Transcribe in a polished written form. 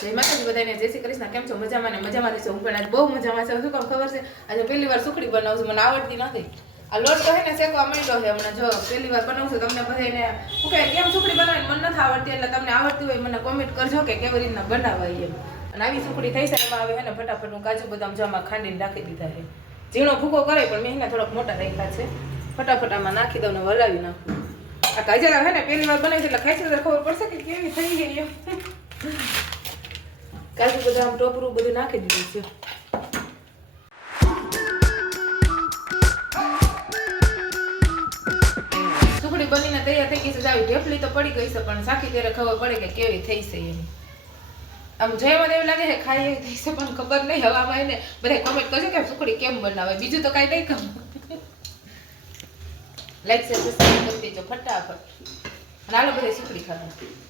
જય માતાજી બધાને, જય શ્રી કૃષ્ણ. કેમ છો? મજામાં ને મજામાં રહેશો. હું પણ આજ બહુ મજામાં છું. શું કામ ખબર છે? આજે પહેલી વાર સુખડી બનાવું છું. મને આવડતી નથી. આ લોટ તો હે ને શેકવા માંડ્યો છે હમણાં. જો પહેલી વાર બનાવું છું. તમને બધાને શું કહે કેમ સુખડી બનાવવાની મને નથી આવડતી, એટલે તમને આવડતી હોય મને કોમેન્ટ કરજો કે કેવી રીતના બનાવાય એમ. અને આવી સુખડી થઈ છે એમાં આવે હે ને ફટાફટ હું કાજુ બદામ જામાં ખાંડીને રાખી દીધા છે. ઝીણો ભૂકો કરે પણ મેં એને થોડોક મોટા રાખ્યા છે. ફટાફટ આમાં નાખી દઉં ને વલાવી નાખું. આ કાજરા હે ને પહેલી વાર બનાવી છે એટલે ખાઈ છે ખબર પડશે કે કેવી થઈ ગઈ એમ. કાજુ બદામ ટોપરું બધું નાખી દીધું છે. સુખડી બનીને તૈયાર થઈ ગઈ છે. આવી ઢેફલી તો પડી ગઈ છે પણ સાખી ત્યારે ખબર પડે કે કેવી થઈ છે એમ. આમ જોવામાં એવું લાગે છે ખાઈ એવી થઈ છે પણ ખબર નહીં. હવામાં એને બધા કોમેન્ટ કરજો કે સુખડી કેમ બનાવે. બીજું તો કાંઈ નહીં ખબર. લાઈક સબસ્ક્રાઇબ કરી દેજો ફટાફટ. અને હાલો બધા સુખડી ખાવા.